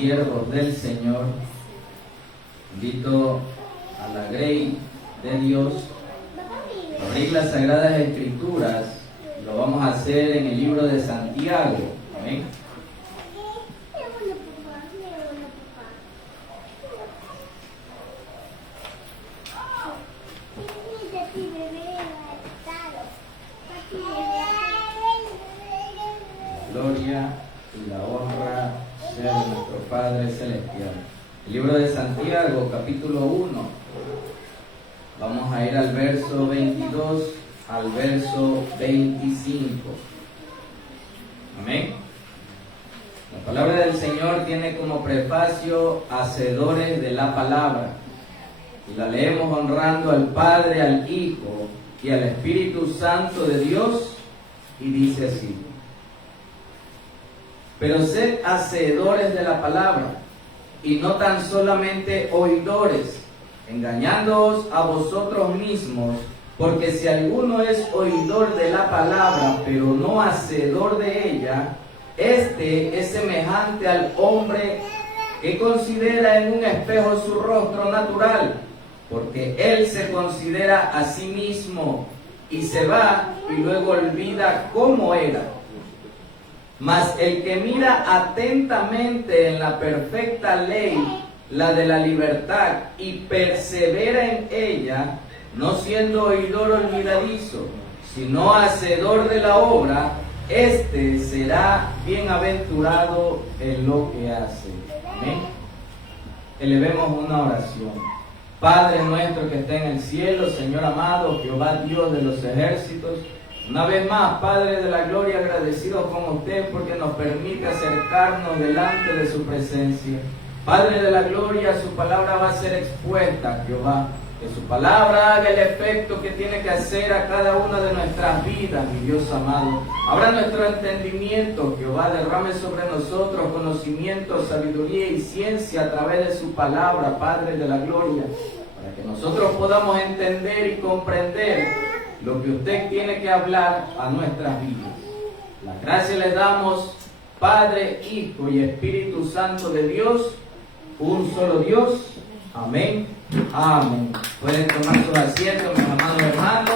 siervos del Señor. Invito a la Grey de Dios a abrir las Sagradas Escrituras. Lo vamos a hacer en el libro de Santiago. Amén. Gloria y la honra sea de nuestro Padre Celestial. El libro de Santiago, capítulo 1. Vamos a ir al verso 22 al verso 25. Amén. La palabra del Señor tiene como prefacio hacedores de la palabra. Y la leemos honrando al Padre, al Hijo y al Espíritu Santo de Dios. Y dice así: pero sed hacedores de la palabra, y no tan solamente oidores, engañándoos a vosotros mismos, porque si alguno es oidor de la palabra, pero no hacedor de ella, este es semejante al hombre que considera en un espejo su rostro natural, porque él se considera a sí mismo, y se va, y luego olvida cómo era. Mas el que mira atentamente en la perfecta ley, la de la libertad, y persevera en ella, no siendo oidor olvidadizo, sino hacedor de la obra, éste será bienaventurado en lo que hace. Amén. Elevemos una oración. Padre nuestro que está en el cielo, Señor amado, Jehová Dios de los ejércitos, una vez más, Padre de la gloria, agradecidos con usted porque nos permite acercarnos delante de su presencia. Padre de la gloria, su palabra va a ser expuesta, Jehová. Que su palabra haga el efecto que tiene que hacer a cada una de nuestras vidas, mi Dios amado. Abra nuestro entendimiento, Jehová, derrame sobre nosotros conocimiento, sabiduría y ciencia a través de su palabra, Padre de la gloria, para que nosotros podamos entender y comprender lo que usted tiene que hablar a nuestras vidas. La gracia les damos, Padre, Hijo y Espíritu Santo de Dios, un solo Dios. Amén. Amén. Pueden tomar sus asientos, mis amados hermanos.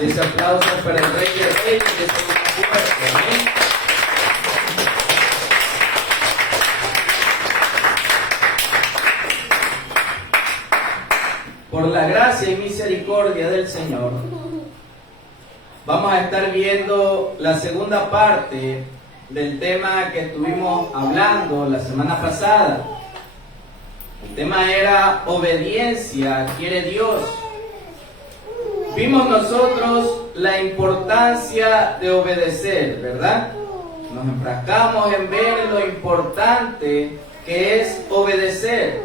Ese aplauso para el Rey de Reyes, que es un fuerte. Amén. Por la gracia y misericordia del Señor, vamos a estar viendo la segunda parte del tema que estuvimos hablando la semana pasada. El tema era obediencia quiere Dios. Vimos nosotros la importancia de obedecer, ¿verdad? Nos enfrascamos en ver lo importante que es obedecer.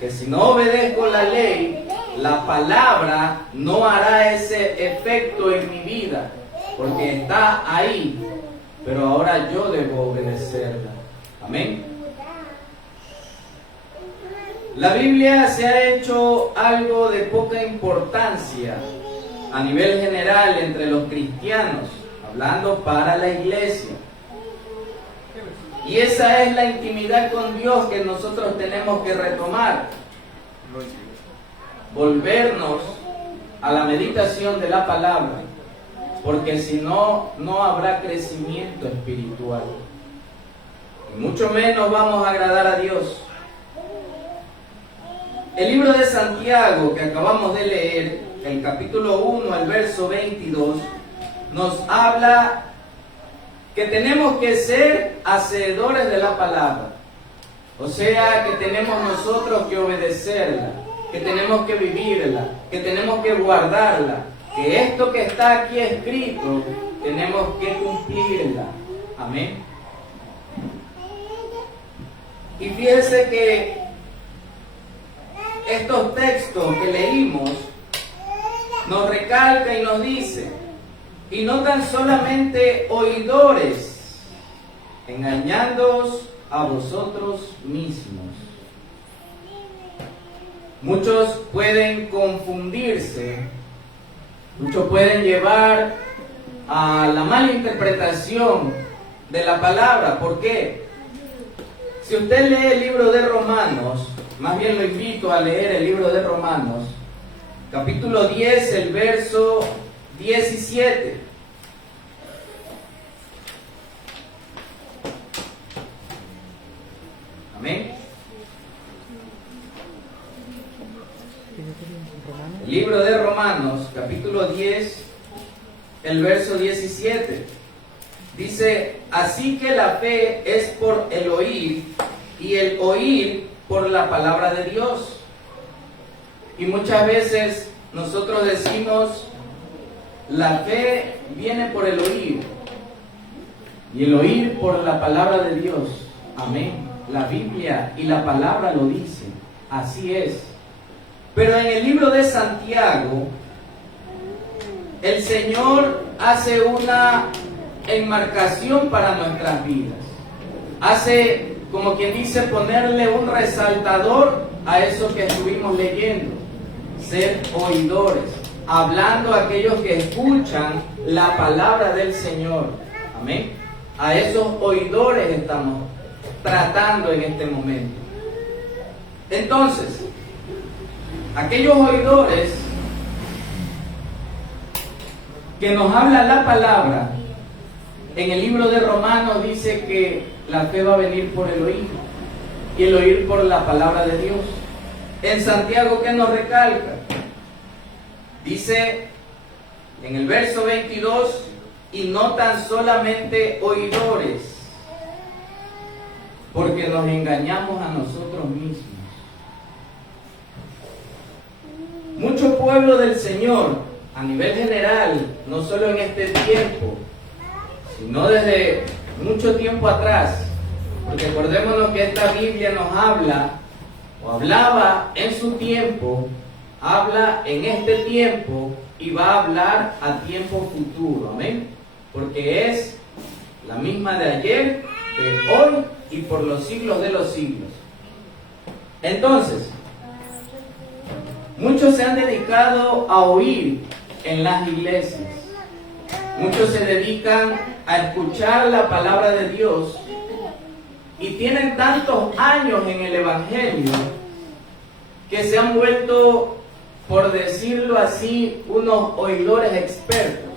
Que si no obedezco la ley, la palabra no hará ese efecto en mi vida, porque está ahí, pero ahora yo debo obedecerla. Amén. La Biblia se ha hecho algo de poca importancia a nivel general entre los cristianos, hablando para la iglesia. Y esa es la intimidad con Dios que nosotros tenemos que retomar. Volvernos a la meditación de la palabra, porque si no, no habrá crecimiento espiritual. Y mucho menos vamos a agradar a Dios. El libro de Santiago que acabamos de leer, el capítulo 1, el verso 22, nos habla que tenemos que ser hacedores de la palabra. O sea, que tenemos nosotros que obedecerla, que tenemos que vivirla, que tenemos que guardarla, que esto que está aquí escrito, tenemos que cumplirla. Amén. Y fíjese que estos textos que leímos nos recalca y nos dice, y no tan solamente oidores, engañándoos a vosotros mismos. Muchos pueden confundirse, muchos pueden llevar a la mala interpretación de la palabra. ¿Por qué? Si usted lee el libro de Romanos, más bien lo invito a leer el libro de Romanos, capítulo 10, el verso 17. Amén. El libro de Romanos, capítulo 10, el verso 17. Dice, así que la fe es por el oír, y el oír por la palabra de Dios. Y muchas veces nosotros decimos, la fe viene por el oír, y el oír por la palabra de Dios. Amén. La Biblia y la palabra lo dicen, así es. Pero en el libro de Santiago, el Señor hace una enmarcación para nuestras vidas. Hace, como quien dice, ponerle un resaltador a eso que estuvimos leyendo. Ser oidores, hablando a aquellos que escuchan la palabra del Señor. Amén. A esos oidores estamos tratando en este momento. Entonces, aquellos oidores que nos hablan la palabra, en el libro de Romanos dice que la fe va a venir por el oír, y el oír por la palabra de Dios. En Santiago, ¿qué nos recalca? Dice en el verso 22, y no tan solamente oidores, porque nos engañamos a nosotros mismos. Mucho pueblo del Señor, a nivel general, no solo en este tiempo, sino desde mucho tiempo atrás, porque acordémonos que esta Biblia nos habla, o hablaba en su tiempo, habla en este tiempo, y va a hablar a tiempo futuro, amén, porque es la misma de ayer, de hoy y por los siglos de los siglos. Entonces, muchos se han dedicado a oír en las iglesias. Muchos se dedican a escuchar la palabra de Dios y tienen tantos años en el Evangelio que se han vuelto, por decirlo así, unos oidores expertos.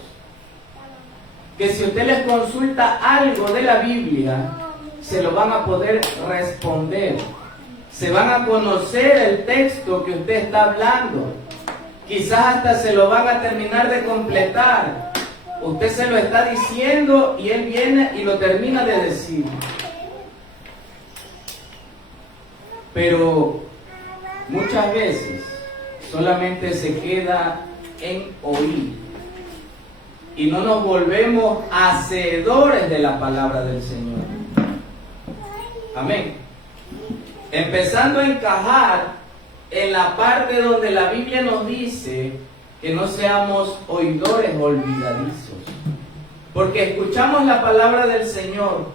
Que si usted les consulta algo de la Biblia, se lo van a poder responder. Se van a conocer el texto que usted está hablando. Quizás hasta se lo van a terminar de completar. Usted se lo está diciendo y él viene y lo termina de decir. Pero muchas veces solamente se queda en oír y no nos volvemos hacedores de la palabra del Señor. Amén. Empezando a encajar en la parte donde la Biblia nos dice que no seamos oidores olvidadizos, porque escuchamos la palabra del Señor,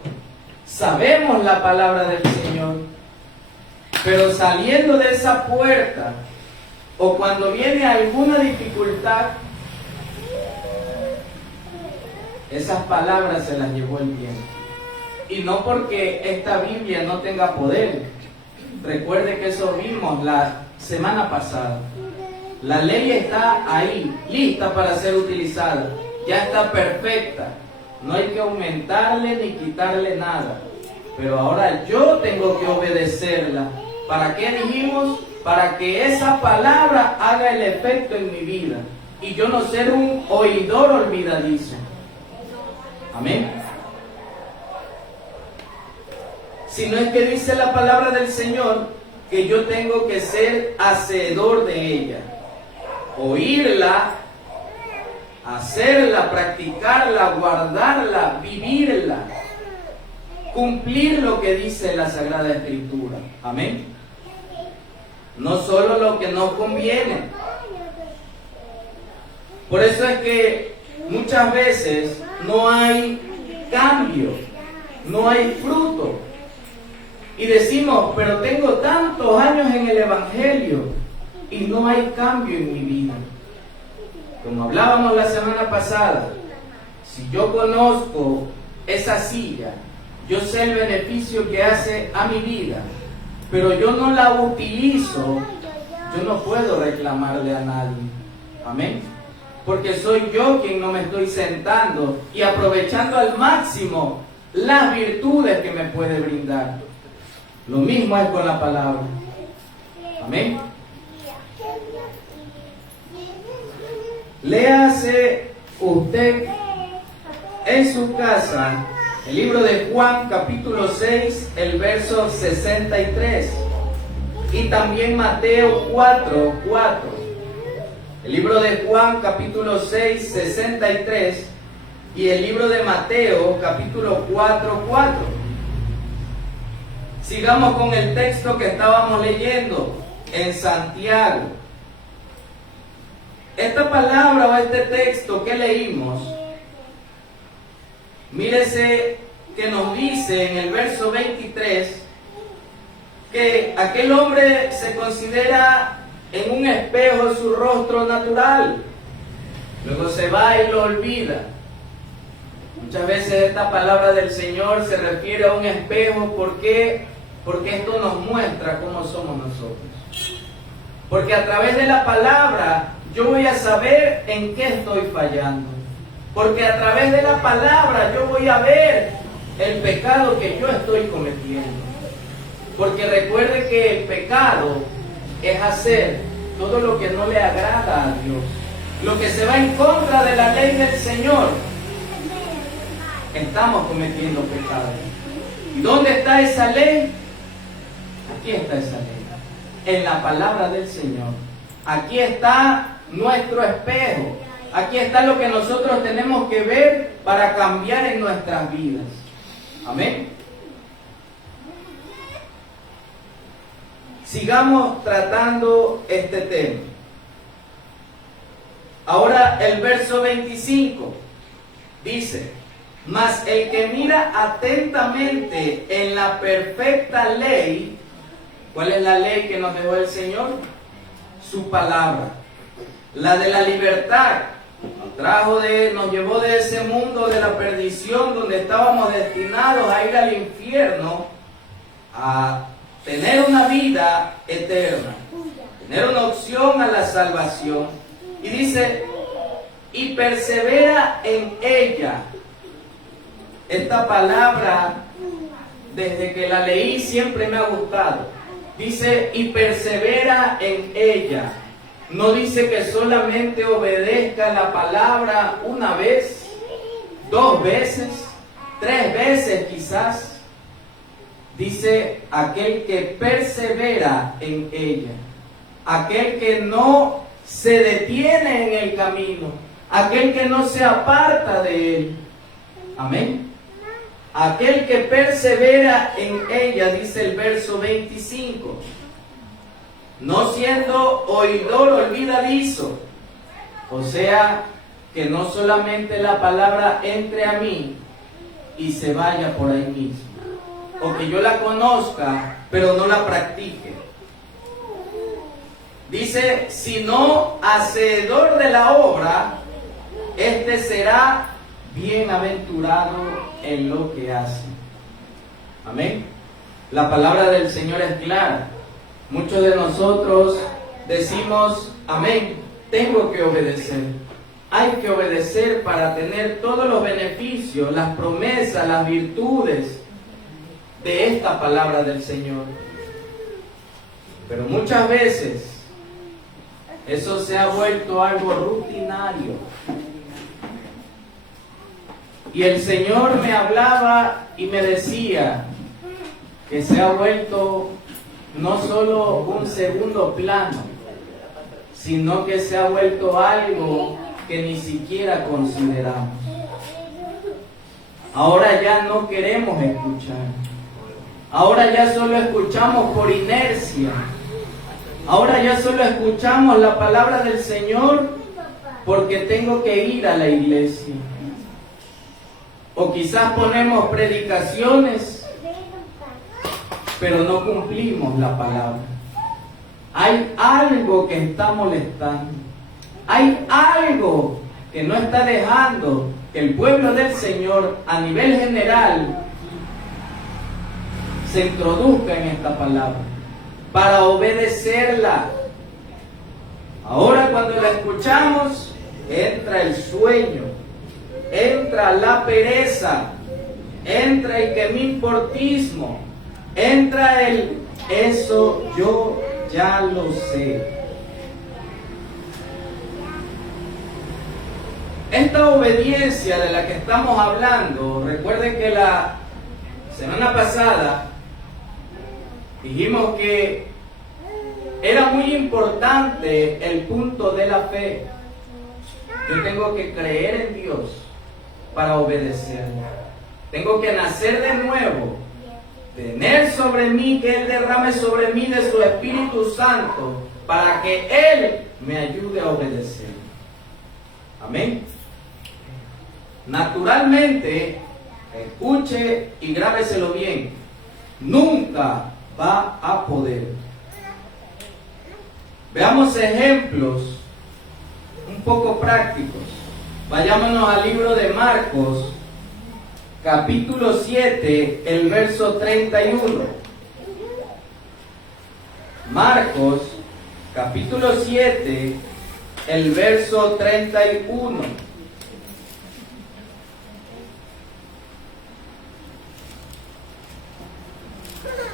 sabemos la palabra del Señor, pero saliendo de esa puerta o cuando viene alguna dificultad, esas palabras se las llevó el viento. Y no porque esta Biblia no tenga poder. Recuerde que eso vimos la semana pasada. La ley está ahí, lista para ser utilizada. Ya está perfecta. No hay que aumentarle ni quitarle nada. Pero ahora yo tengo que obedecerla. ¿Para qué dijimos? Para que esa palabra haga el efecto en mi vida. Y yo no ser un oidor olvidadizo. Amén. Si no es que dice la palabra del Señor que yo tengo que ser hacedor de ella. Oírla, hacerla, practicarla, guardarla, vivirla. Cumplir lo que dice la Sagrada Escritura. Amén. No solo lo que nos conviene. Por eso es que muchas veces no hay cambio, no hay fruto. Y decimos, pero tengo tantos años en el Evangelio y no hay cambio en mi vida. Como hablábamos la semana pasada, si yo conozco esa silla yo sé el beneficio que hace a mi vida, pero yo no la utilizo, yo no puedo reclamarle a nadie. Amén. Porque soy yo quien no me estoy sentando y aprovechando al máximo las virtudes que me puede brindar. Lo mismo es con la palabra. Amén. Léase usted en su casa el libro de Juan capítulo 6, el verso 63. Y también Mateo 4:4. El libro de Juan capítulo 6, 63. Y el libro de Mateo capítulo 4:4. Sigamos con el texto que estábamos leyendo en Santiago. Esta palabra o este texto que leímos, mírese que nos dice en el verso 23 que aquel hombre se considera en un espejo su rostro natural, luego se va y lo olvida. Muchas veces esta palabra del Señor se refiere a un espejo. ¿Por qué? Porque esto nos muestra cómo somos nosotros. Porque a través de la palabra yo voy a saber en qué estoy fallando. Porque a través de la palabra yo voy a ver el pecado que yo estoy cometiendo. Porque recuerde que el pecado es hacer todo lo que no le agrada a Dios, lo que se va en contra de la ley del Señor. Estamos cometiendo pecado. ¿Y dónde está esa ley? Aquí está esa ley, en la palabra del Señor. Aquí está nuestro espejo. Aquí está lo que nosotros tenemos que ver para cambiar en nuestras vidas. Amén. Sigamos tratando este tema. Ahora el verso 25 dice: mas el que mira atentamente en la perfecta ley. ¿Cuál es la ley que nos dejó el Señor? Su palabra. La de la libertad. Nos llevó de ese mundo de la perdición donde estábamos destinados a ir al infierno, a tener una vida eterna, tener una opción a la salvación. Y dice, y persevera en ella. Esta palabra, desde que la leí, siempre me ha gustado. Dice, y persevera en ella. No dice que solamente obedezca la palabra una vez, 2 veces, 3 veces quizás. Dice, aquel que persevera en ella. Aquel que no se detiene en el camino. Aquel que no se aparta de él. Amén. Aquel que persevera en ella, dice el verso 25, no siendo oidor olvidadizo. O sea, que no solamente la palabra entre a mí y se vaya por ahí mismo, o que yo la conozca pero no la practique. Dice, sino hacedor de la obra, este será bienaventurado en lo que hace. Amén. La palabra del Señor es clara. Muchos de nosotros decimos, amén, tengo que obedecer. Hay que obedecer para tener todos los beneficios, las promesas, las virtudes de esta palabra del Señor. Pero muchas veces eso se ha vuelto algo rutinario. Y el Señor me hablaba y me decía que se ha vuelto no solo un segundo plano, sino que se ha vuelto algo que ni siquiera consideramos. Ahora ya no queremos escuchar. Ahora ya solo escuchamos por inercia. Ahora ya solo escuchamos la palabra del Señor porque tengo que ir a la iglesia. O quizás ponemos predicaciones, pero no cumplimos la palabra. Hay algo que está molestando. Hay algo que no está dejando que el pueblo del Señor a nivel general se introduzca en esta palabra, para obedecerla. Ahora cuando la escuchamos, entra el sueño, entra la pereza, entra el que me importismo, entra el eso yo ya lo sé. Esta obediencia de la que estamos hablando, recuerden que la semana pasada dijimos que era muy importante el punto de la fe. Yo tengo que creer en Dios para obedecerle. Tengo que nacer de nuevo, tener sobre mí, que Él derrame sobre mí de su Espíritu Santo, para que Él me ayude a obedecer. Amén. Naturalmente, escuche y grábeselo bien, nunca va a poder. Veamos ejemplos un poco prácticos. Vayámonos al libro de Marcos, capítulo 7, el verso 31. Marcos, capítulo 7, el verso 31.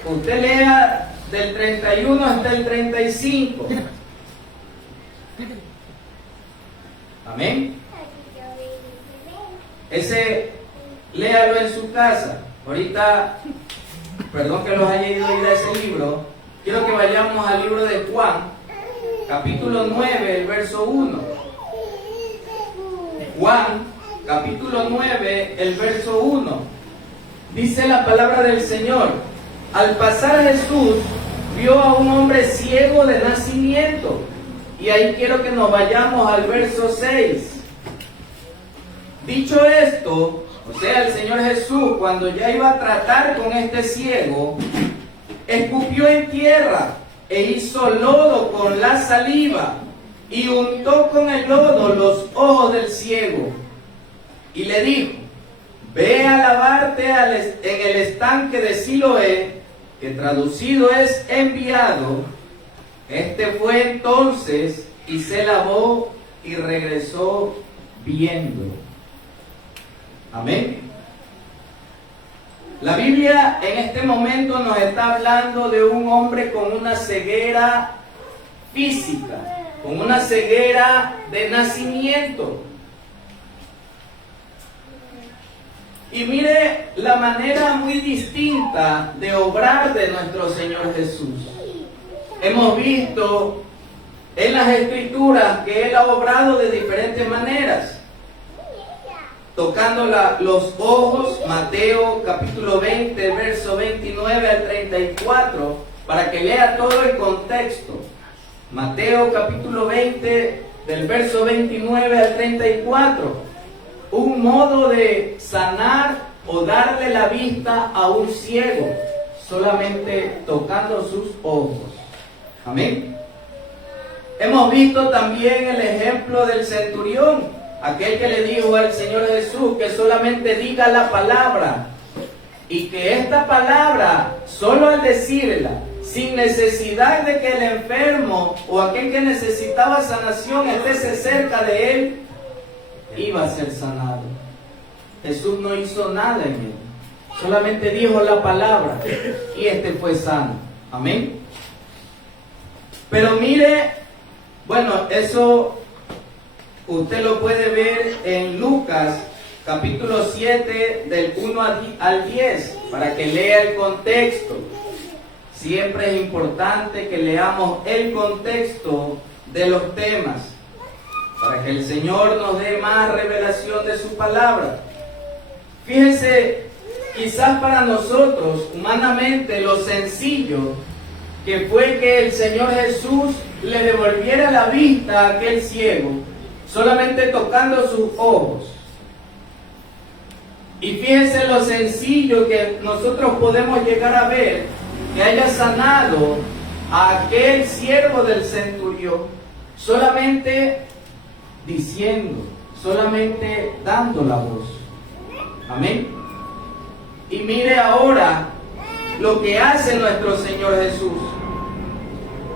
Usted lea del 31 hasta el 35. Amén. Ese, léalo en su casa. Ahorita, perdón que los haya ido a ir a ese libro. Quiero que vayamos al libro de Juan, capítulo 9, el verso 1. Juan, capítulo 9, el verso 1. Dice la palabra del Señor: al pasar Jesús vio a un hombre ciego de nacimiento. Y ahí quiero que nos vayamos al verso 6. Dicho esto, o sea, el Señor Jesús, cuando ya iba a tratar con este ciego, escupió en tierra e hizo lodo con la saliva y untó con el lodo los ojos del ciego. Y le dijo: ve a lavarte en el estanque de Siloé, que traducido es enviado. Este fue entonces y se lavó y regresó viendo. Amén. La Biblia en este momento nos está hablando de un hombre con una ceguera física, con una ceguera de nacimiento. Y mire la manera muy distinta de obrar de nuestro Señor Jesús. Hemos visto en las Escrituras que Él ha obrado de diferentes maneras. Tocando los ojos, Mateo capítulo 20, verso 29 al 34, para que lea todo el contexto. Mateo capítulo 20, del verso 29 al 34. Un modo de sanar o darle la vista a un ciego, solamente tocando sus ojos. Amén. Hemos visto también el ejemplo del centurión, aquel que le dijo al Señor Jesús que solamente diga la palabra, y que esta palabra, solo al decirla, sin necesidad de que el enfermo o aquel que necesitaba sanación esté cerca de él, iba a ser sanado. Jesús no hizo nada en él, solamente dijo la palabra y este fue sano. Amén. Pero mire, bueno, eso usted lo puede ver en Lucas capítulo 7 del 1 al 10, para que lea el contexto. Siempre es importante que leamos el contexto de los temas, para que el Señor nos dé más revelación de su palabra. Fíjense, quizás para nosotros, humanamente, lo sencillo que fue que el Señor Jesús le devolviera la vista a aquel ciego, solamente tocando sus ojos. Y fíjense lo sencillo que nosotros podemos llegar a ver, que haya sanado a aquel siervo del centurión, solamente diciendo, solamente dando la voz. Amén. Y mire ahora lo que hace nuestro Señor Jesús.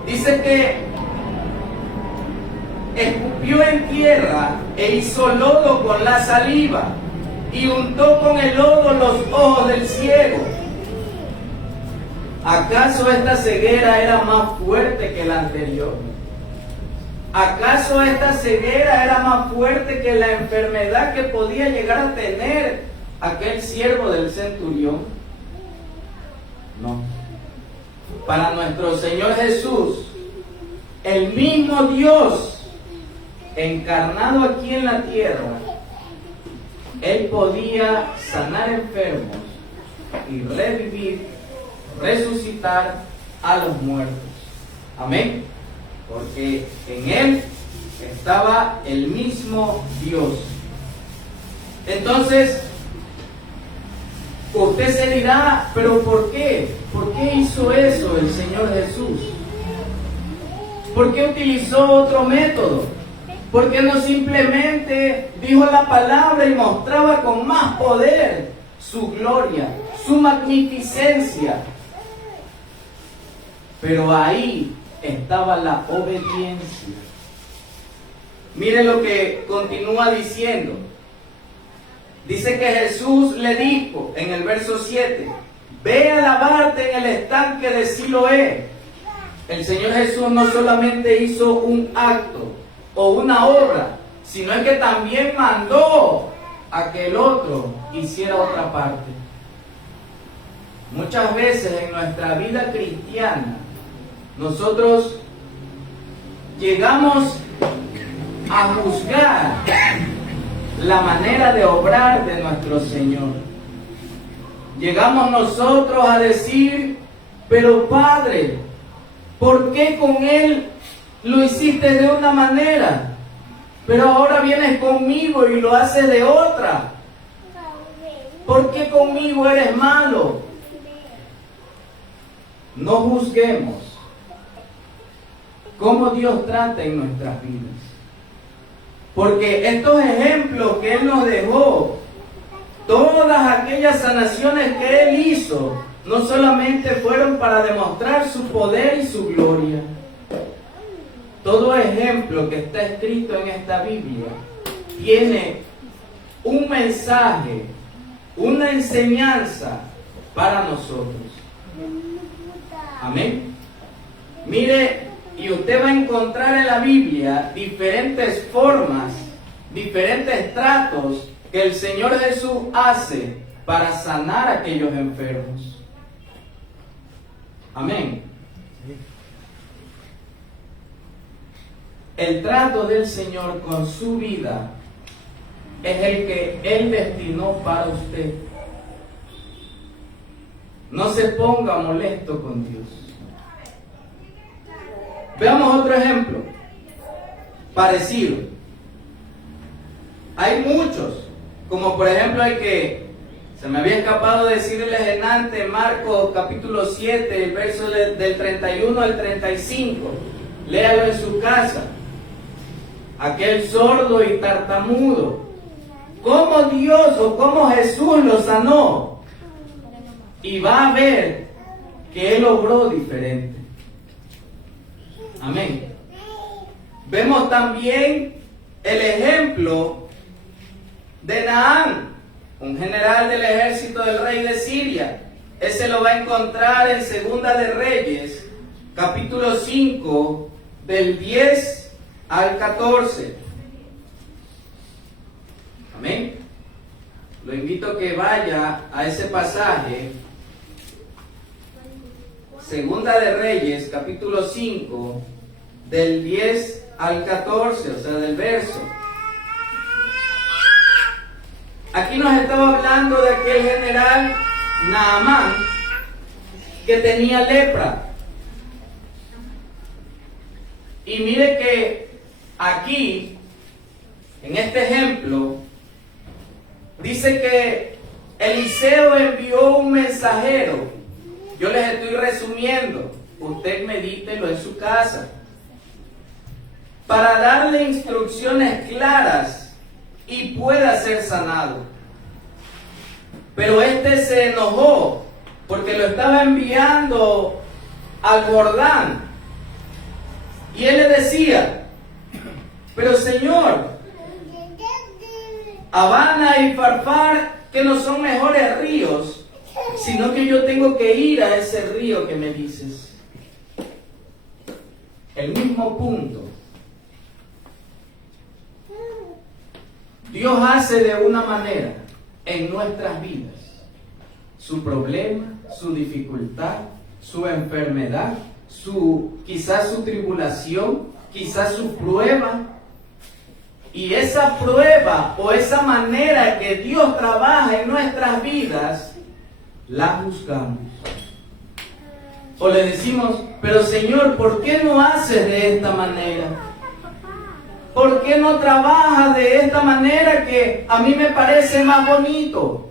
Dice que escupió en tierra e hizo lodo con la saliva y untó con el lodo los ojos del ciego. ¿Acaso esta ceguera era más fuerte que la anterior? ¿Acaso esta ceguera era más fuerte que la enfermedad que podía llegar a tener aquel siervo del centurión? No. Para nuestro Señor Jesús, el mismo Dios encarnado aquí en la tierra, Él podía sanar enfermos y revivir, resucitar a los muertos. Amén. Porque en Él estaba el mismo Dios. Entonces, usted se dirá, ¿pero por qué? ¿Por qué hizo eso el Señor Jesús? ¿Por qué utilizó otro método? ¿Por qué no simplemente dijo la palabra y mostraba con más poder su gloria, su magnificencia? Pero ahí estaba la obediencia. Mire lo que continúa diciendo. Dice que Jesús le dijo en el verso 7, ve a lavarte en el estanque de Siloé. El Señor Jesús no solamente hizo un acto o una obra, sino es que también mandó a que el otro hiciera otra parte. Muchas veces en nuestra vida cristiana, nosotros llegamos a juzgar la manera de obrar de nuestro Señor. Llegamos nosotros a decir, pero Padre, ¿por qué con Él lo hiciste de una manera, pero ahora vienes conmigo y lo haces de otra? ¿Por qué conmigo eres malo? No juzguemos cómo Dios trata en nuestras vidas. Porque estos ejemplos que Él nos dejó, todas aquellas sanaciones que Él hizo, no solamente fueron para demostrar su poder y su gloria. Todo ejemplo que está escrito en esta Biblia tiene un mensaje, una enseñanza para nosotros. Amén. Mire, y usted va a encontrar en la Biblia diferentes formas, diferentes tratos que el Señor Jesús hace para sanar a aquellos enfermos. Amén. El trato del Señor con su vida es el que Él destinó para usted. No se ponga molesto con Dios. Veamos otro ejemplo parecido. Hay muchos, como por ejemplo el que se me había escapado decirles en antes, Marcos capítulo 7, el verso del 31 al 35. Léalo en su casa. Aquel sordo y tartamudo, ¿cómo Dios o cómo Jesús lo sanó? Y va a ver que Él obró diferente. Amén. Vemos también el ejemplo de Naamán, un general del ejército del rey de Siria. Ese lo va a encontrar en Segunda de Reyes, capítulo 5, del 10 al 14. Amén. Lo invito a que vaya a ese pasaje. Segunda de Reyes, capítulo 5, del 10 al 14, o sea, del verso. Aquí nos estaba hablando de aquel general Naamán que tenía lepra. Y mire que aquí, en este ejemplo, dice que Eliseo envió un mensajero. Yo les estoy resumiendo, usted medítelo en su casa, para darle instrucciones claras y pueda ser sanado. Pero este se enojó porque lo estaba enviando al Jordán. Y él le decía, pero Señor, Abana y Farfar, que no son mejores ríos, sino que yo tengo que ir a ese río que me dices. El mismo punto. Dios hace de una manera en nuestras vidas su problema, su dificultad, su enfermedad, quizás su tribulación, quizás su prueba. Y esa prueba o esa manera que Dios trabaja en nuestras vidas, la juzgamos. O le decimos, pero Señor, ¿por qué no haces de esta manera? ¿Por qué no trabajas de esta manera que a mí me parece más bonito?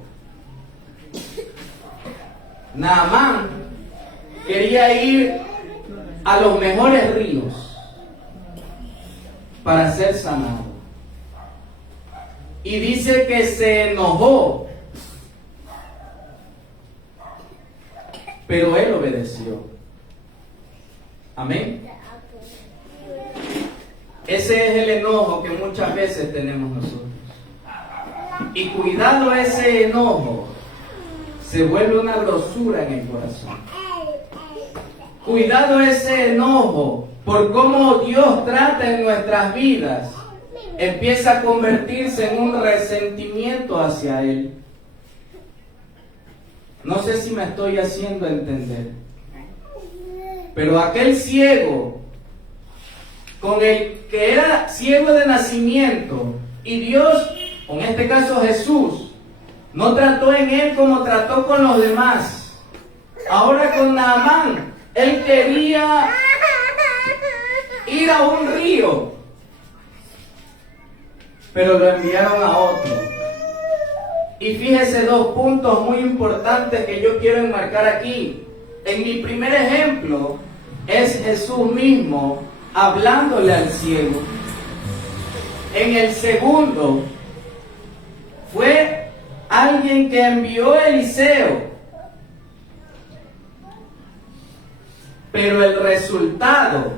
Naamán quería ir a los mejores ríos para ser sanado. Y dice que se enojó, pero él obedeció. Amén. Ese es el enojo que muchas veces tenemos nosotros. Y cuidado, ese enojo se vuelve una grosura en el corazón. Cuidado ese enojo por cómo Dios trata en nuestras vidas. Empieza a convertirse en un resentimiento hacia Él. No sé si me estoy haciendo entender. Pero aquel ciego, con el que era ciego de nacimiento, y Dios, en este caso Jesús, no trató en él como trató con los demás. Ahora con Naamán, él quería ir a un río, pero lo enviaron a otro. Y fíjese dos puntos muy importantes que yo quiero enmarcar aquí. En mi primer ejemplo es Jesús mismo hablándole al ciego. En el segundo fue alguien que envió a Eliseo. Pero el resultado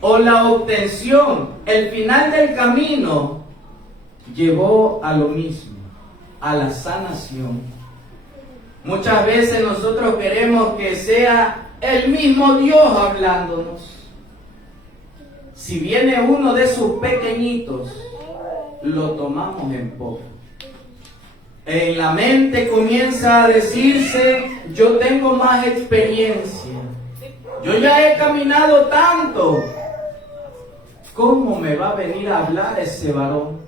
o la obtención, el final del camino, llevó a lo mismo, a la sanación. Muchas veces nosotros queremos que sea el mismo Dios hablándonos. Si viene uno de sus pequeñitos, lo tomamos en poco. En la mente comienza a decirse, yo tengo más experiencia. Yo ya he caminado tanto. ¿Cómo me va a venir a hablar ese varón?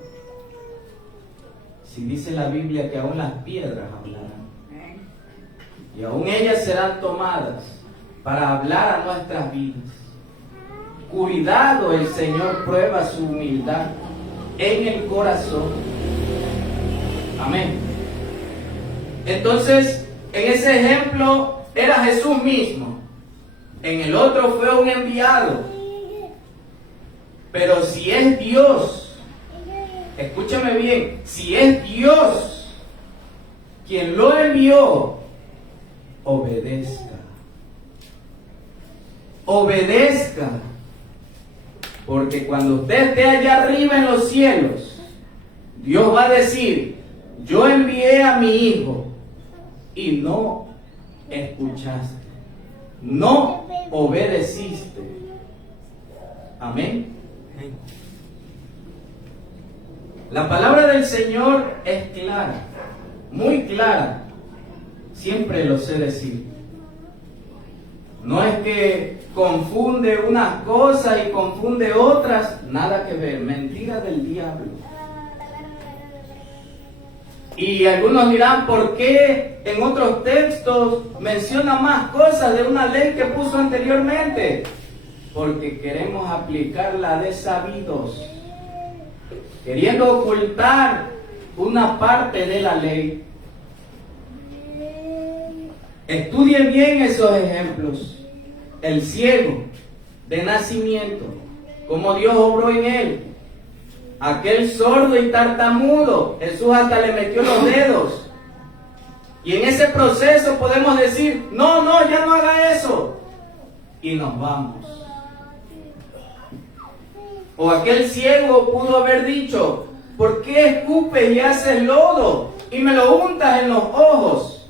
Si dice la Biblia que aún las piedras hablarán. Y aún ellas serán tomadas para hablar a nuestras vidas. Cuidado, el Señor prueba su humildad en el corazón. Amén. Entonces, en ese ejemplo era Jesús mismo. En el otro fue un enviado. Pero si es Dios, escúchame bien, si es Dios quien lo envió, obedezca. Obedezca. Porque cuando usted esté allá arriba en los cielos, Dios va a decir, yo envié a mi hijo y no escuchaste, no obedeciste. Amén. La palabra del Señor es clara, muy clara. Siempre lo sé decir. No es que confunde unas cosas y confunde otras, nada que ver, mentira del diablo. Y algunos dirán, ¿por qué en otros textos menciona más cosas de una ley que puso anteriormente? Porque queremos aplicarla de sabidos, queriendo ocultar una parte de la ley. Estudien bien esos ejemplos. El ciego de nacimiento, como Dios obró en él. Aquel sordo y tartamudo, Jesús hasta le metió los dedos. Y en ese proceso podemos decir, no, ya no haga eso. Y nos vamos. O aquel ciego pudo haber dicho, ¿por qué escupes y haces lodo y me lo untas en los ojos?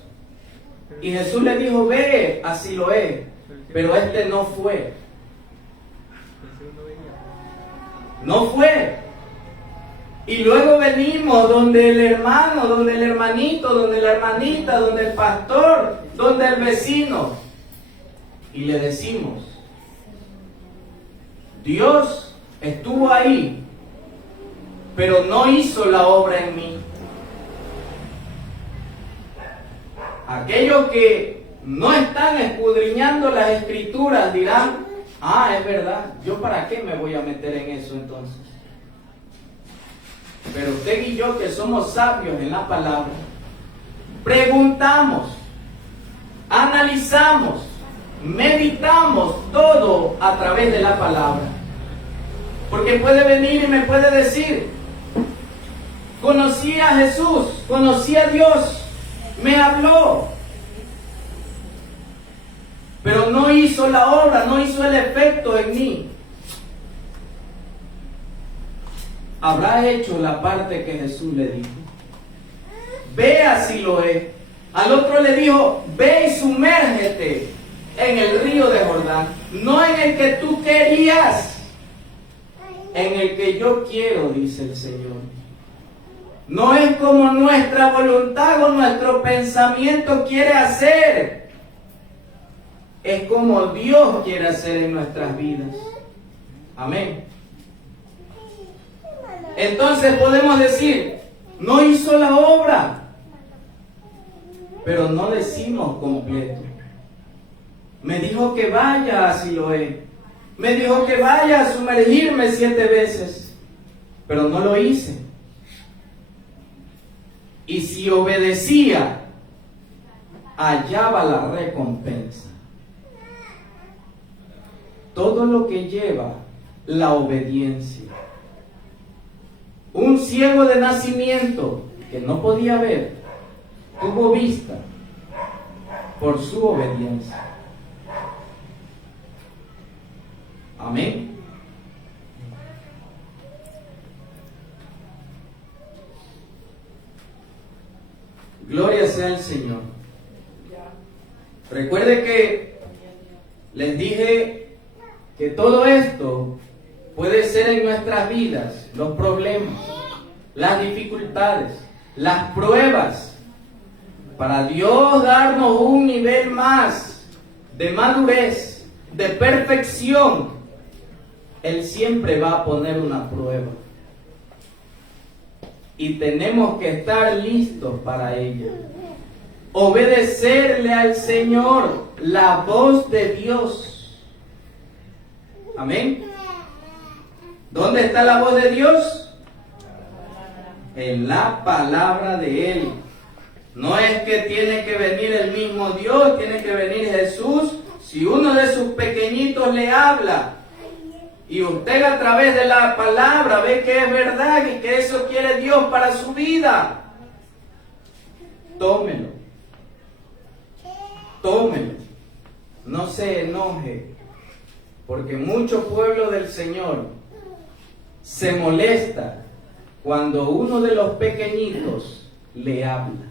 Y Jesús le dijo, ve, así lo es. Pero este no fue. No fue. Y luego venimos donde el hermano, donde el hermanito, donde la hermanita, donde el pastor, donde el vecino. Y le decimos, Dios estuvo ahí, pero no hizo la obra en mí. Aquellos que no están escudriñando las escrituras dirán, es verdad, ¿yo para qué me voy a meter en eso entonces? Pero usted y yo, que somos sabios en la palabra, preguntamos, analizamos, meditamos todo a través de la palabra. Porque puede venir y me puede decir, conocí a Jesús, conocí a Dios, me habló, pero no hizo la obra, no hizo el efecto en mí. Habrá hecho la parte que Jesús le dijo. Ve a Siloé. Al otro le dijo, ve y sumérgete en el río de Jordán. No en el que tú querías, en el que yo quiero, dice el Señor. No es como nuestra voluntad o nuestro pensamiento quiere hacer. Es como Dios quiere hacer en nuestras vidas. Amén. Entonces podemos decir, no hizo la obra, pero no decimos completo. Me dijo que vaya a Siloé, me dijo que vaya a sumergirme 7 veces, pero no lo hice. Y si obedecía, hallaba la recompensa. Todo lo que lleva la obediencia. Un ciego de nacimiento que no podía ver, tuvo vista por su obediencia. Amén. Gloria sea al Señor. Recuerde que les dije que todo esto puede ser en nuestras vidas, los problemas, las dificultades, las pruebas, para Dios darnos un nivel más de madurez, de perfección. Él siempre va a poner una prueba. Y tenemos que estar listos para ella. Obedecerle al Señor, la voz de Dios. Amén. ¿Dónde está la voz de Dios? En la palabra de Él. No es que tiene que venir el mismo Dios, tiene que venir Jesús. Si uno de sus pequeñitos le habla y usted a través de la palabra ve que es verdad y que eso quiere Dios para su vida, tómelo. Tómelo. No se enoje, porque mucho pueblo del Señor se molesta cuando uno de los pequeñitos le habla.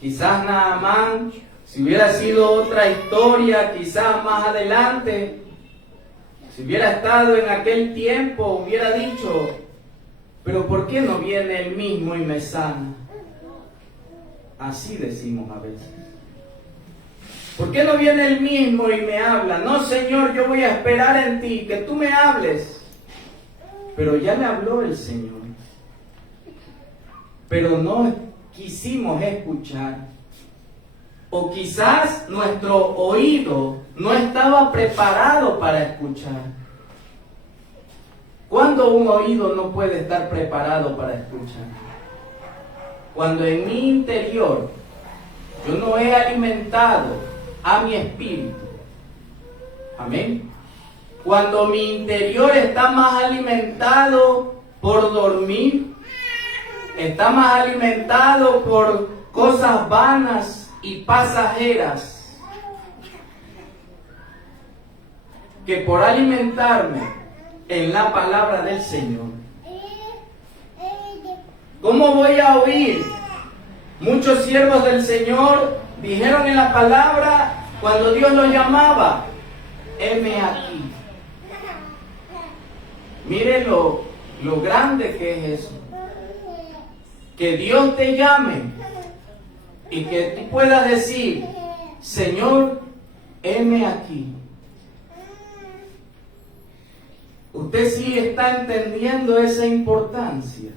Quizás Naamán, si hubiera sido otra historia, quizás más adelante, si hubiera estado en aquel tiempo, hubiera dicho, pero ¿por qué no viene el mismo y me sana? Así decimos a veces. ¿Por qué no viene el mismo y me habla? No, Señor, yo voy a esperar en ti, que tú me hables. Pero ya le habló el Señor. Pero no quisimos escuchar. O quizás nuestro oído no estaba preparado para escuchar. ¿Cuándo un oído no puede estar preparado para escuchar? Cuando en mi interior yo no he alimentado a mi espíritu. Amén. Cuando mi interior está más alimentado por dormir, está más alimentado por cosas vanas y pasajeras que por alimentarme en la palabra del Señor. ¿Cómo voy a oír? Muchos siervos del Señor dijeron en la palabra cuando Dios los llamaba: heme aquí. Mire lo grande que es eso. Que Dios te llame y que tú puedas decir: Señor, heme aquí. Usted sí está entendiendo esa importancia.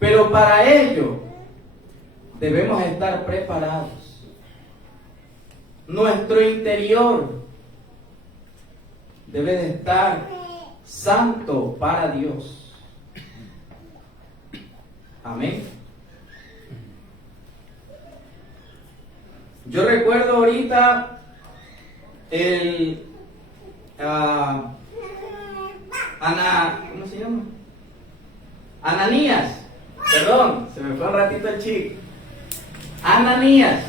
Pero para ello debemos estar preparados. Nuestro interior debe de estar santo para Dios. Amén. Yo recuerdo ahorita ¿cómo se llama? Ananías. Perdón, se me fue un ratito el chico. Ananías.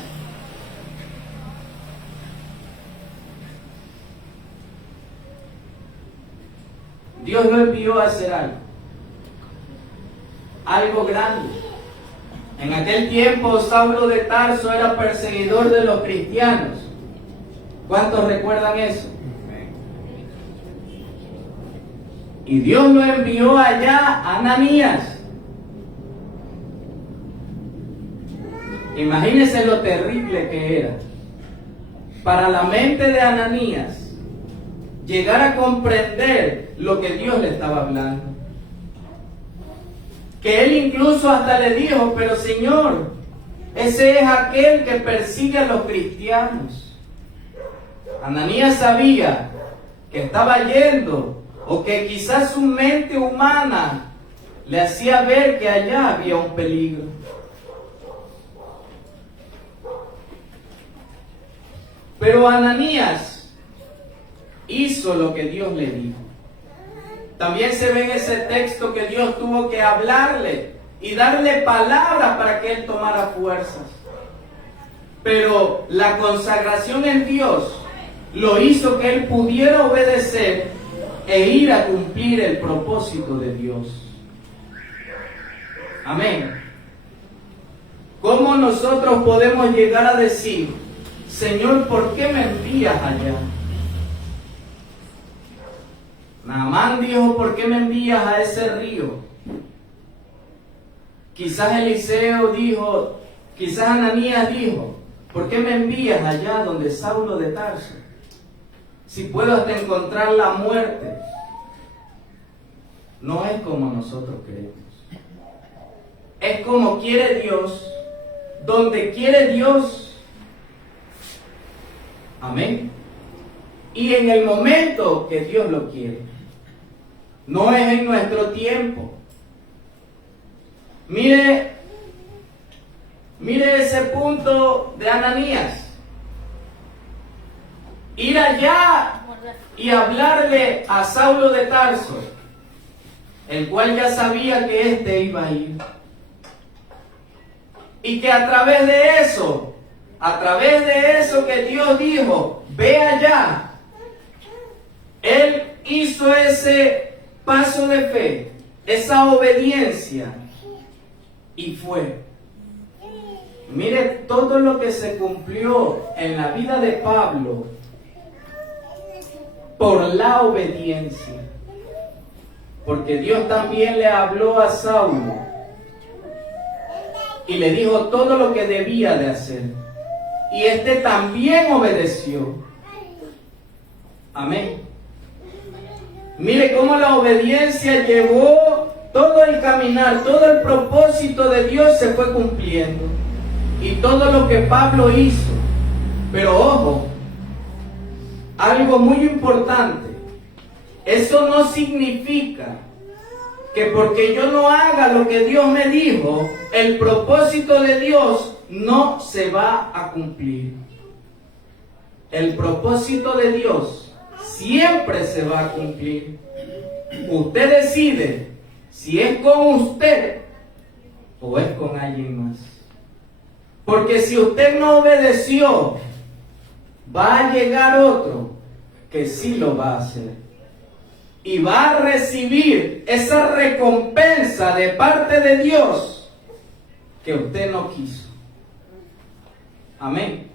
Dios lo envió a hacer algo grande. En aquel tiempo Saulo de Tarso era perseguidor de los cristianos. ¿Cuántos recuerdan eso? Y Dios lo envió allá a Ananías. Imagínense lo terrible que era para la mente de Ananías llegar a comprender lo que Dios le estaba hablando. Que él incluso hasta le dijo: pero Señor, ese es aquel que persigue a los cristianos. Ananías sabía que estaba yendo, o que quizás su mente humana le hacía ver que allá había un peligro. Pero Ananías hizo lo que Dios le dijo. También se ve en ese texto que Dios tuvo que hablarle y darle palabras para que él tomara fuerzas. Pero la consagración en Dios lo hizo que él pudiera obedecer e ir a cumplir el propósito de Dios. Amén. ¿Cómo nosotros podemos llegar a decir: Señor, ¿por qué me envías allá? Naamán dijo: ¿por qué me envías a ese río? Quizás Eliseo dijo, quizás Ananías dijo: ¿por qué me envías allá donde Saulo de Tarso? Si puedo hasta encontrar la muerte. No es como nosotros creemos. Es como quiere Dios, donde quiere Dios. Amén. Y en el momento que Dios lo quiere. No es en nuestro tiempo. Mire ese punto de Ananías. Ir allá y hablarle a Saulo de Tarso, el cual ya sabía que éste iba a ir. Y que a través de eso que Dios dijo: ve allá, él hizo ese paso de fe, esa obediencia, y fue. Mire todo lo que se cumplió en la vida de Pablo por la obediencia. Porque Dios también le habló a Saulo y le dijo todo lo que debía de hacer. Y este también obedeció. Amén. Mire cómo la obediencia llevó todo el caminar, todo el propósito de Dios se fue cumpliendo. Y todo lo que Pablo hizo. Pero ojo, algo muy importante. Eso no significa que porque yo no haga lo que Dios me dijo, el propósito de Dios no se va a cumplir. El propósito de Dios siempre se va a cumplir. Usted decide si es con usted o es con alguien más? Porque si usted no obedeció, va a llegar otro que sí lo va a hacer. Y va a recibir esa recompensa de parte de Dios que usted no quiso. Amén.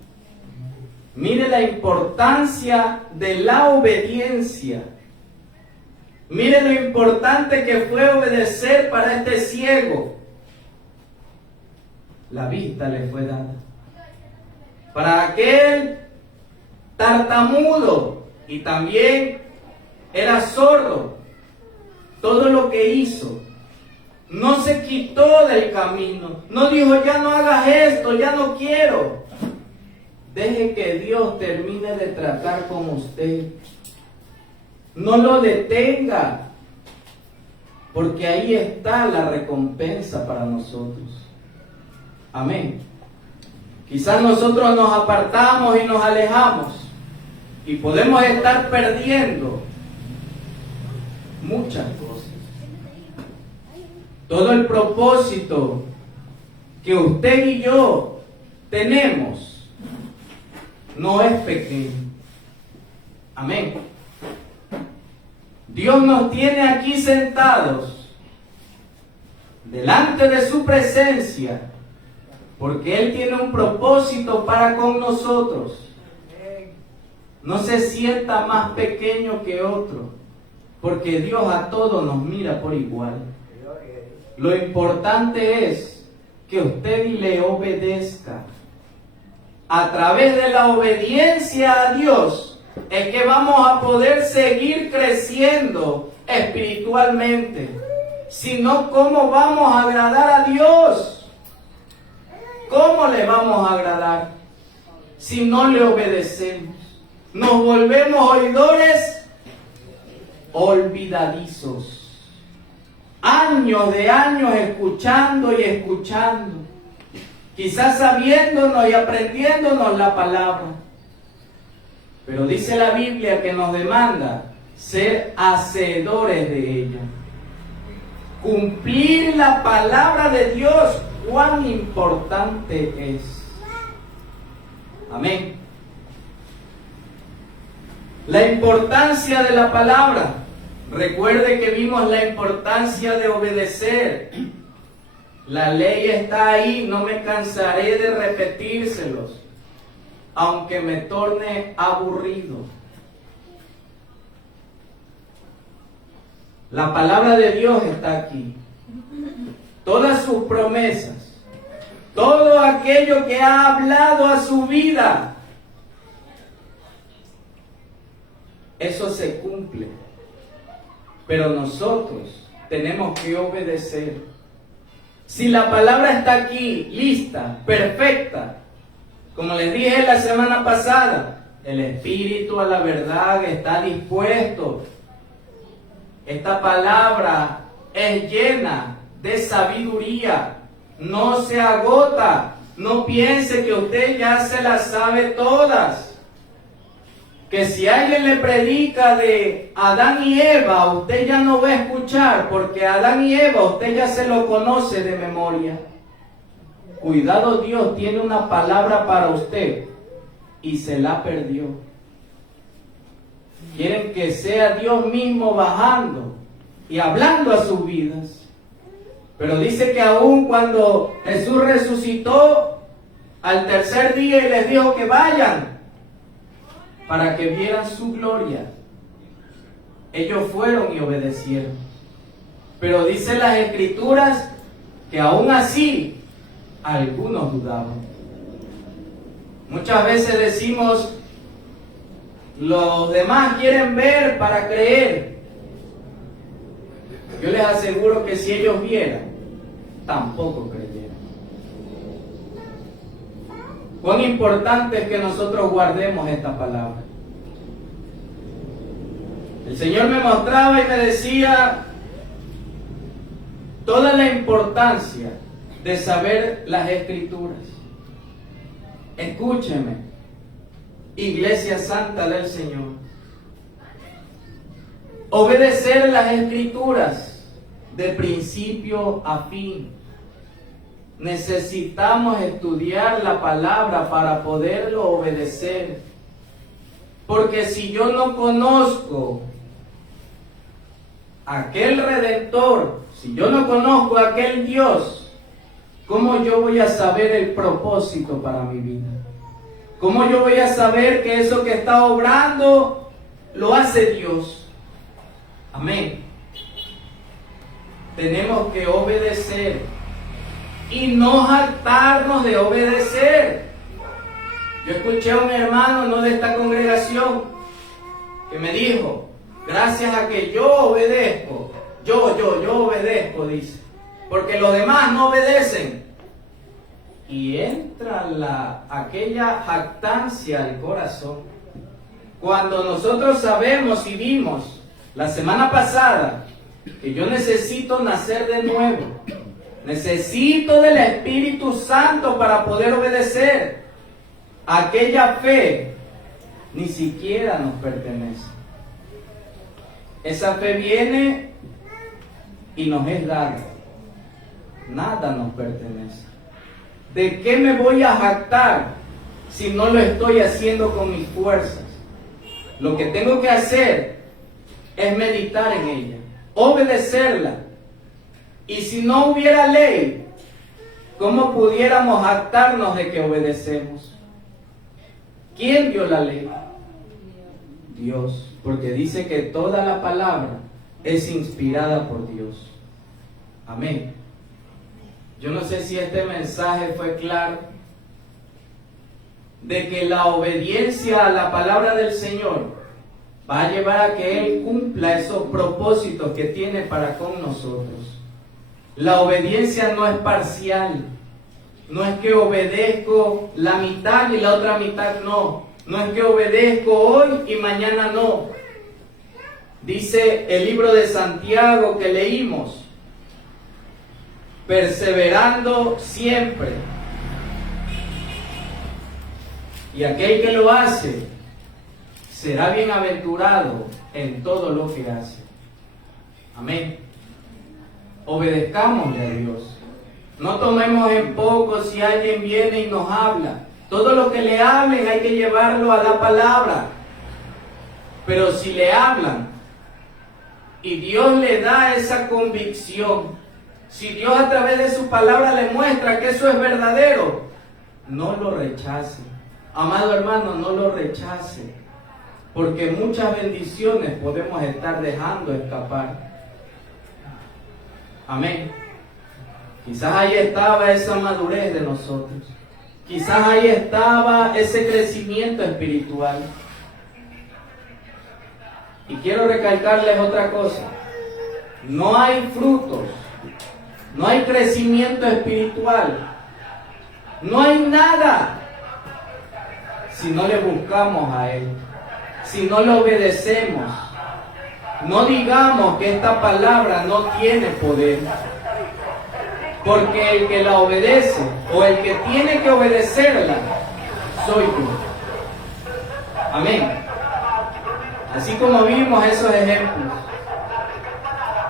Mire la importancia de la obediencia. Mire lo importante que fue obedecer para este ciego. La vista le fue dada. Para aquel tartamudo y también era sordo, todo lo que hizo, no se quitó del camino, no dijo ya no hagas esto, ya no quiero. Deje que Dios termine de tratar con usted. No lo detenga, porque ahí está la recompensa para nosotros. Amén. Quizás nosotros nos apartamos y nos alejamos y podemos estar perdiendo muchas cosas. Todo el propósito que usted y yo tenemos no es pequeño. Amén. Dios nos tiene aquí sentados delante de su presencia porque Él tiene un propósito para con nosotros. No se sienta más pequeño que otro, porque Dios a todos nos mira por igual. Lo importante es que usted le obedezca. A través de la obediencia a Dios es que vamos a poder seguir creciendo espiritualmente. Si no, ¿cómo vamos a agradar a Dios? ¿Cómo le vamos a agradar si no le obedecemos? Nos volvemos oidores olvidadizos. Años de años escuchando y escuchando. Quizás sabiéndonos y aprendiéndonos la palabra. Pero dice la Biblia que nos demanda ser hacedores de ella. Cumplir la palabra de Dios, cuán importante es. Amén. La importancia de la palabra. Recuerde que vimos la importancia de obedecer. La ley está ahí, no me cansaré de repetírselos, aunque me torne aburrido. La palabra de Dios está aquí. Todas sus promesas, todo aquello que ha hablado a su vida, eso se cumple. Pero nosotros tenemos que obedecer. Si la palabra está aquí, lista, perfecta, como les dije la semana pasada, el espíritu a la verdad está dispuesto. Esta palabra es llena de sabiduría, no se agota. No piense que usted ya se las sabe todas. Que si alguien le predica de Adán y Eva, usted ya no va a escuchar, porque Adán y Eva usted ya se lo conoce de memoria. Cuidado, Dios tiene una palabra para usted y se la perdió. Quieren que sea Dios mismo bajando y hablando a sus vidas. Pero dice que aún cuando Jesús resucitó al tercer día y les dijo que vayan para que vieran su gloria, ellos fueron y obedecieron. Pero dice las Escrituras que aún así algunos dudaban. Muchas veces decimos, los demás quieren ver para creer. Yo les aseguro que si ellos vieran, tampoco creyeran. Cuán importante es que nosotros guardemos esta palabra. El Señor me mostraba y me decía toda la importancia de saber las Escrituras. Escúcheme, Iglesia Santa del Señor. Obedecer las Escrituras de principio a fin. necesitamos estudiar la palabra para poderlo obedecer. Porque si yo no conozco a aquel Redentor, si yo no conozco a aquel Dios, ¿cómo yo voy a saber el propósito para mi vida? ¿Cómo yo voy a saber que eso que está obrando lo hace Dios? Amén. Tenemos que obedecer y no jactarnos de obedecer. Yo escuché a un hermano, no de esta congregación, que me dijo, gracias a que yo obedezco, yo obedezco, dice, porque los demás no obedecen. Y entra aquella jactancia al corazón. Cuando nosotros sabemos y vimos la semana pasada que yo necesito nacer de nuevo, necesito del Espíritu Santo para poder obedecer, aquella fe ni siquiera nos pertenece. Esa fe viene y nos es dada. Nada nos pertenece. ¿De qué me voy a jactar si no lo estoy haciendo con mis fuerzas? Lo que tengo que hacer es meditar en ella, obedecerla. Y si no hubiera ley, ¿cómo pudiéramos jactarnos de que obedecemos? ¿Quién dio la ley? Dios, porque dice que toda la palabra es inspirada por Dios. Amén. Yo no sé si este mensaje fue claro, de que la obediencia a la palabra del Señor va a llevar a que Él cumpla esos propósitos que tiene para con nosotros. La obediencia no es parcial. No es que obedezco la mitad y la otra mitad no. No es que obedezco hoy y mañana no. Dice el libro de Santiago que leímos, perseverando siempre. Y aquel que lo hace será bienaventurado en todo lo que hace. Amén. Obedezcámosle a Dios. No tomemos en poco si alguien viene y nos habla. Todo lo que le hablen hay que llevarlo a la palabra. Pero si le hablan y Dios le da esa convicción, si Dios a través de su palabra le muestra que eso es verdadero, no lo rechace. Amado hermano, no lo rechace. Porque muchas bendiciones podemos estar dejando escapar. Amén. Quizás ahí estaba esa madurez de nosotros. Quizás ahí estaba ese crecimiento espiritual. Y quiero recalcarles otra cosa. No hay frutos, no hay crecimiento espiritual, no hay nada si no le buscamos a Él, si no le obedecemos. No digamos que esta palabra no tiene poder, porque el que la obedece o el que tiene que obedecerla soy yo. Amén. Así como vimos esos ejemplos,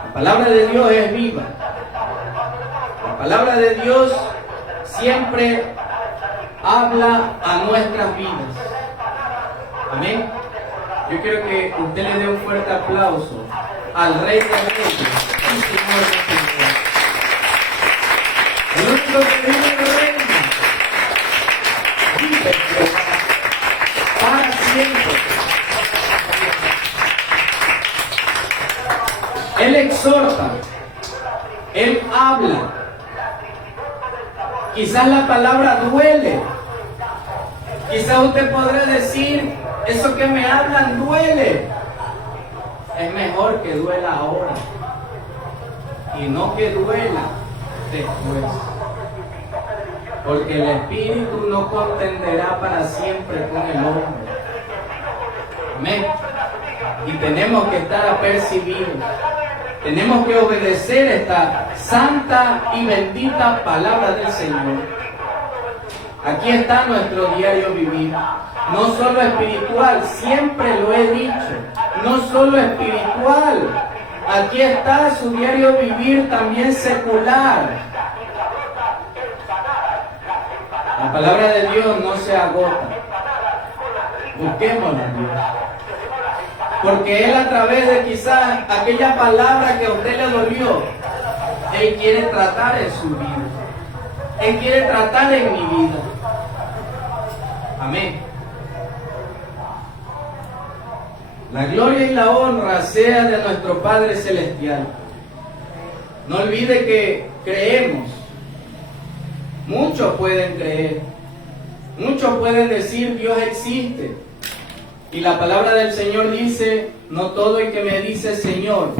la palabra de Dios es viva. La palabra de Dios siempre habla a nuestras vidas. Amén. Yo quiero que usted le dé un fuerte aplauso al Rey de Reyes y Señor de Señores. El único que vive y reina, vive para siempre. Él exhorta, Él habla. Quizás la palabra duele. Quizás usted podrá decir, eso que me hablan duele. Es mejor que duela ahora y no que duela después. Porque el Espíritu no contenderá para siempre con el hombre. Amén. Y tenemos que estar apercibidos. Tenemos que obedecer esta santa y bendita palabra del Señor. Aquí está nuestro diario vivir. No solo espiritual, siempre lo he dicho. No solo espiritual. Aquí está su diario vivir también secular. palabra de Dios no se agota. Busquémosla, Dios. Porque Él, a través de quizás aquella palabra que a usted le dolió, Él quiere tratar en su vida. Él quiere tratar en mi vida. Amén. La gloria y la honra sea de nuestro Padre Celestial. No olvide que creemos. Muchos pueden creer. Muchos pueden decir Dios existe. Y la palabra del Señor dice, no todo el que me dice Señor,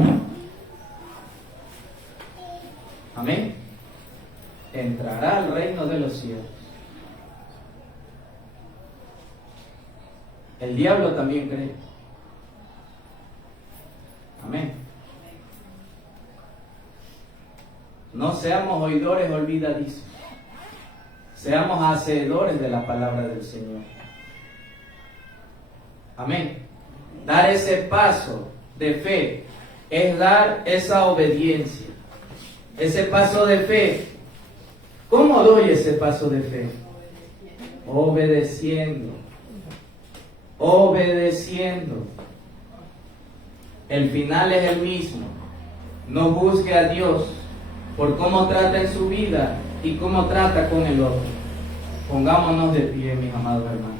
amén, entrará al reino de los cielos. El diablo también cree. Amén. No seamos oidores olvidadizos. Seamos hacedores de la palabra del Señor. Amén. Dar ese paso de fe es dar esa obediencia. Ese paso de fe. ¿Cómo doy ese paso de fe? Obedeciendo. Obedeciendo. El final es el mismo. No juzgue a Dios por cómo trata en su vida y cómo trata con el otro. Pongámonos de pie, mis amados hermanos.